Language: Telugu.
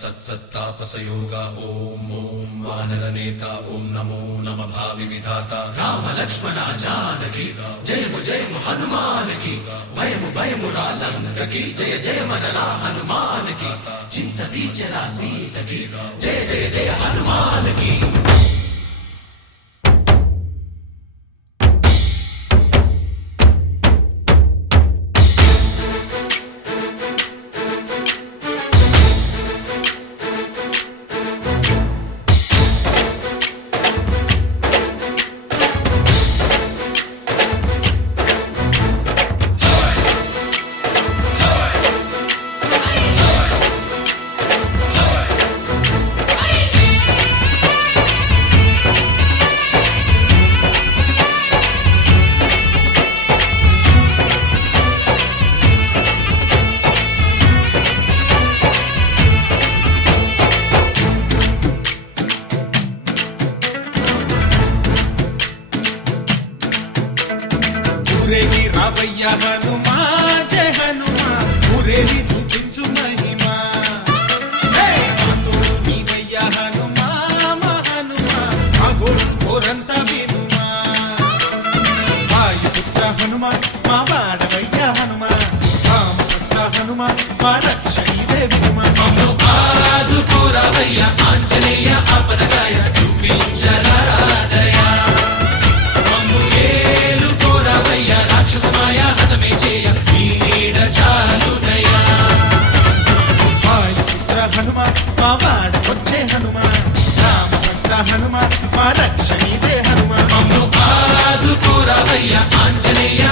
सत्सत्तापसयोगा ओम ओम वानरनेता ओम नमो नमः भावि विधाता राम लक्ष्मण जानकी जय हनुमान की भयमु रालंक की जय मनरा हनुमान की चिंतती चला सीत की जय हनुमान की। ఊరేగి రావయ్య హనుమా జయ హనుమా ఊరేగి చూపించు మహిమా తోడు నీవయ్య హనుమా మా హనుమా మా గోడు కోరంత వినుమా వాయుపుత్ర హనుమా మా వాడవయ్య హనుమా రామపుత్ర హనుమా మా రక్షణివే వినుమా ఆదుకోరావయ్య ఆంజనేయ ఆపదగాయ చూపించరాదయ రాక్షసమాయ హతమే చేయ నీ నీడ చాలునయ వాయుపుత్ర హనుమా మా వాడకొచ్చే హనుమా రామభక్త హనుమా మా రక్షణివే హనుమా మమ్ము ఆదుకోరావయ్య ఆంజనేయ